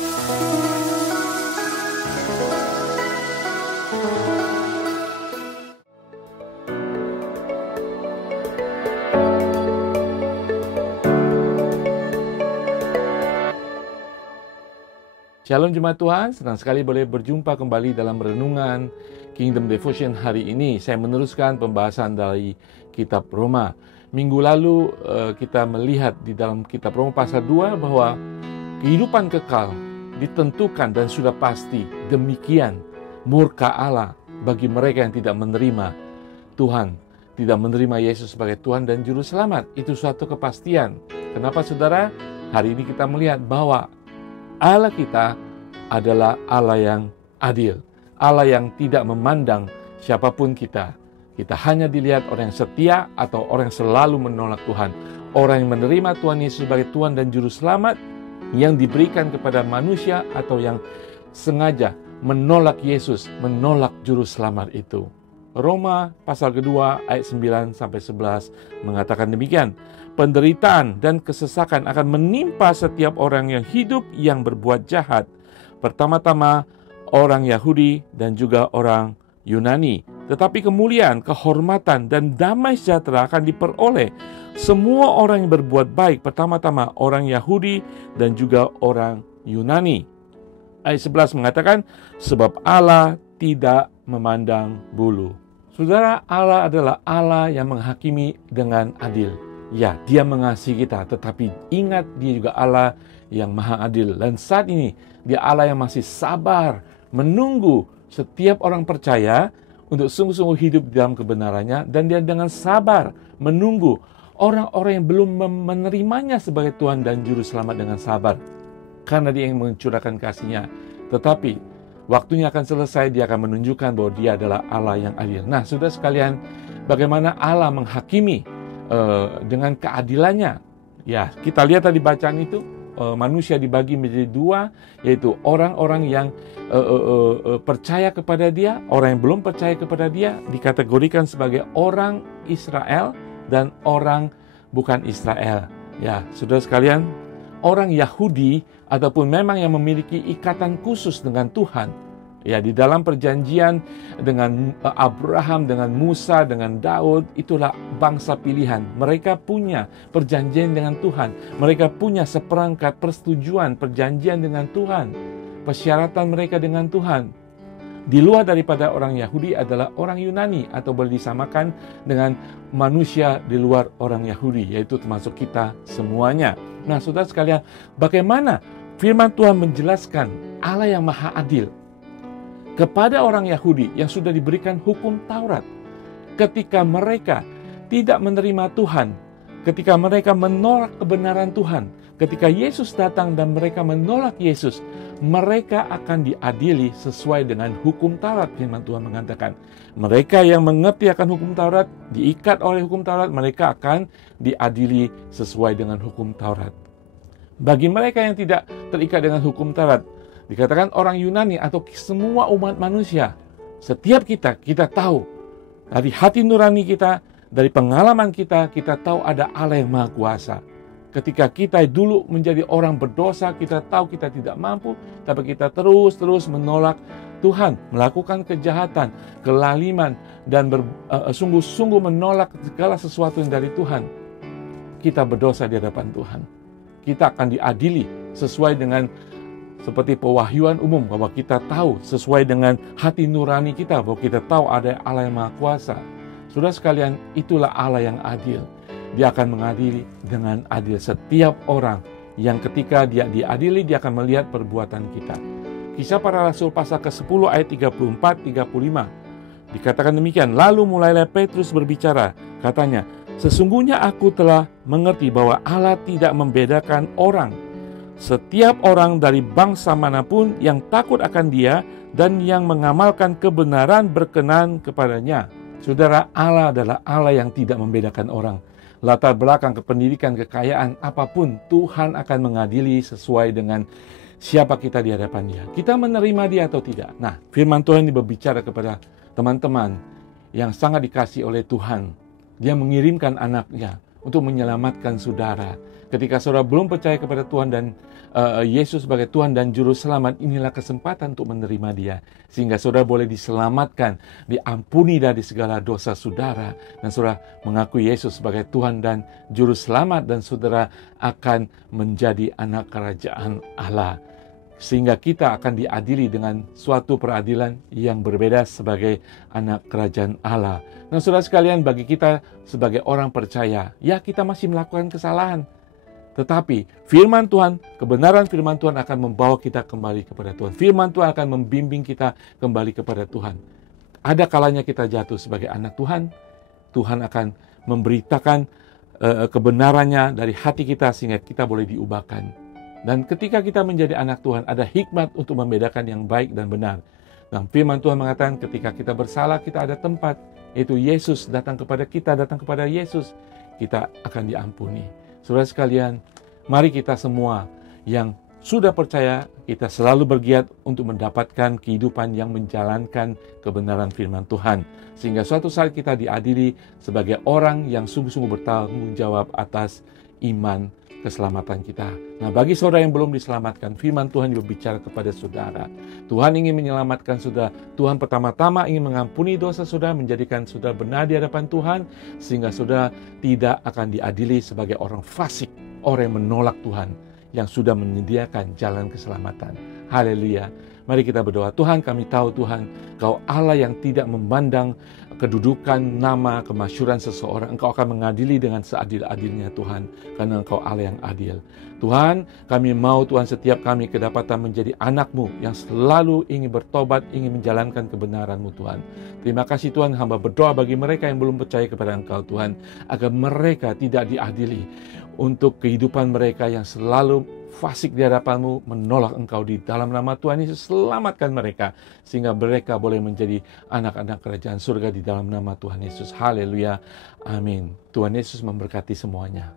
Shalom Jemaat Tuhan, senang sekali boleh berjumpa kembali dalam renungan Kingdom Devotion hari ini. Saya meneruskan pembahasan dari kitab Roma. Minggu lalu kita melihat di dalam kitab Roma pasal 2 bahwa kehidupan kekal ditentukan dan sudah pasti demikian murka Allah bagi mereka yang tidak menerima Tuhan, tidak menerima Yesus sebagai Tuhan dan Juru Selamat. Itu suatu kepastian. Kenapa saudara? Hari ini kita melihat bahwa Allah kita adalah Allah yang adil. Allah yang tidak memandang siapapun kita. Kita hanya dilihat orang yang setia atau orang yang selalu menolak Tuhan. Orang yang menerima Tuhan Yesus sebagai Tuhan dan Juru Selamat yang diberikan kepada manusia atau yang sengaja menolak Yesus, menolak Juru Selamat itu. Roma pasal kedua ayat 9-11 mengatakan demikian. Penderitaan dan kesesakan akan menimpa setiap orang yang hidup yang berbuat jahat. Pertama-tama orang Yahudi dan juga orang Yunani. Tetapi kemuliaan, kehormatan dan damai sejahtera akan diperoleh semua orang yang berbuat baik. Pertama-tama orang Yahudi dan juga orang Yunani. Ayat 11 mengatakan, sebab Allah tidak memandang bulu. Saudara, Allah adalah Allah yang menghakimi dengan adil. Ya, dia mengasihi kita, tetapi ingat dia juga Allah yang maha adil. Dan saat ini, dia Allah yang masih sabar, menunggu setiap orang percaya untuk sungguh-sungguh hidup dalam kebenarannya. Dan dia dengan sabar menunggu orang-orang yang belum menerimanya sebagai Tuhan dan Juru Selamat dengan sabar. Karena dia yang mencurahkan kasih-Nya. Tetapi, waktunya akan selesai, dia akan menunjukkan bahwa dia adalah Allah yang adil. Nah, saudara sekalian, bagaimana Allah menghakimi dengan keadilannya. Ya, kita lihat tadi bacaan itu, manusia dibagi menjadi dua, yaitu orang-orang yang percaya kepada dia, orang yang belum percaya kepada dia, dikategorikan sebagai orang Israel dan orang bukan Israel. Ya, saudara sekalian, orang Yahudi ataupun memang yang memiliki ikatan khusus dengan Tuhan. Ya, di dalam perjanjian dengan Abraham, dengan Musa, dengan Daud, itulah bangsa pilihan. Mereka punya perjanjian dengan Tuhan. Mereka punya seperangkat persetujuan perjanjian dengan Tuhan. Persyaratan mereka dengan Tuhan. Di luar daripada orang Yahudi adalah orang Yunani atau boleh disamakan dengan manusia di luar orang Yahudi, yaitu termasuk kita semuanya. Nah, saudara sekalian, bagaimana firman Tuhan menjelaskan Allah yang maha adil kepada orang Yahudi yang sudah diberikan hukum Taurat. Ketika mereka tidak menerima Tuhan, ketika mereka menolak kebenaran Tuhan, ketika Yesus datang dan mereka menolak Yesus, mereka akan diadili sesuai dengan hukum Taurat. Firman Tuhan mengatakan, mereka yang mengerti akan hukum Taurat, diikat oleh hukum Taurat, mereka akan diadili sesuai dengan hukum Taurat. Bagi mereka yang tidak terikat dengan hukum Taurat, dikatakan orang Yunani atau semua umat manusia, setiap kita tahu dari hati nurani kita, dari pengalaman kita tahu ada Allah yang Maha Kuasa. Ketika kita dulu menjadi orang berdosa, kita tahu kita tidak mampu, tapi kita terus menolak Tuhan, melakukan kejahatan, kelaliman, dan sungguh-sungguh menolak segala sesuatu yang dari Tuhan. Kita berdosa di hadapan Tuhan. Kita akan diadili sesuai dengan seperti pewahyuan umum, bahwa kita tahu sesuai dengan hati nurani kita, bahwa kita tahu ada Allah yang Maha Kuasa. Saudara sekalian, itulah Allah yang adil. Dia akan mengadili dengan adil setiap orang yang ketika dia diadili, dia akan melihat perbuatan kita. Kisah Para Rasul pasal ke-10 ayat 34-35 dikatakan demikian. Lalu mulailah Petrus berbicara, katanya, sesungguhnya aku telah mengerti bahwa Allah tidak membedakan orang. Setiap orang dari bangsa manapun yang takut akan Dia dan yang mengamalkan kebenaran berkenan kepadanya. Saudara, Allah adalah Allah yang tidak membedakan orang. Latar belakang, kependidikan, kekayaan, apapun, Tuhan akan mengadili sesuai dengan siapa kita di hadapan Dia. Kita menerima Dia atau tidak. Nah, firman Tuhan ini berbicara kepada teman-teman yang sangat dikasihi oleh Tuhan. Dia mengirimkan anaknya untuk menyelamatkan saudara. Ketika saudara belum percaya kepada Tuhan dan Yesus sebagai Tuhan dan Juru Selamat, inilah kesempatan untuk menerima Dia. Sehingga saudara boleh diselamatkan, diampuni dari segala dosa saudara. Dan saudara mengakui Yesus sebagai Tuhan dan Juru Selamat, dan saudara akan menjadi anak kerajaan Allah. Sehingga kita akan diadili dengan suatu peradilan yang berbeda sebagai anak kerajaan Allah. Nah saudara sekalian, bagi kita sebagai orang percaya, ya kita masih melakukan kesalahan. Tetapi firman Tuhan, kebenaran firman Tuhan akan membawa kita kembali kepada Tuhan. Firman Tuhan akan membimbing kita kembali kepada Tuhan. Ada kalanya kita jatuh sebagai anak Tuhan, Tuhan akan memberitakan kebenarannya dari hati kita sehingga kita boleh diubahkan. Dan ketika kita menjadi anak Tuhan, ada hikmat untuk membedakan yang baik dan benar. Dan firman Tuhan mengatakan ketika kita bersalah, kita ada tempat, yaitu Yesus datang kepada kita, datang kepada Yesus, kita akan diampuni. Saudara sekalian, mari kita semua yang sudah percaya, kita selalu bergiat untuk mendapatkan kehidupan yang menjalankan kebenaran firman Tuhan. Sehingga suatu saat kita diadili sebagai orang yang sungguh-sungguh bertanggung jawab atas iman keselamatan kita. Nah, bagi saudara yang belum diselamatkan, firman Tuhan berbicara kepada saudara. Tuhan ingin menyelamatkan saudara. Tuhan pertama-tama ingin mengampuni dosa saudara, menjadikan saudara benar di hadapan Tuhan, sehingga saudara tidak akan diadili sebagai orang fasik, orang yang menolak Tuhan, yang sudah menyediakan jalan keselamatan. Haleluya. Mari kita berdoa. Tuhan, kami tahu Tuhan, Kau Allah yang tidak memandang kedudukan, nama, kemasyhuran seseorang. Engkau akan mengadili dengan seadil-adilnya Tuhan, karena Engkau Allah yang adil. Tuhan, kami mau Tuhan setiap kami kedapatan menjadi anak-Mu yang selalu ingin bertobat, ingin menjalankan kebenaran-Mu Tuhan. Terima kasih Tuhan, hamba berdoa bagi mereka yang belum percaya kepada Engkau Tuhan, agar mereka tidak diadili untuk kehidupan mereka yang selalu fasik di hadapan-Mu, menolak Engkau. Di dalam nama Tuhan Yesus, selamatkan mereka sehingga mereka boleh menjadi anak-anak kerajaan surga di dalam nama Tuhan Yesus. Haleluya. Amin. Tuhan Yesus memberkati semuanya.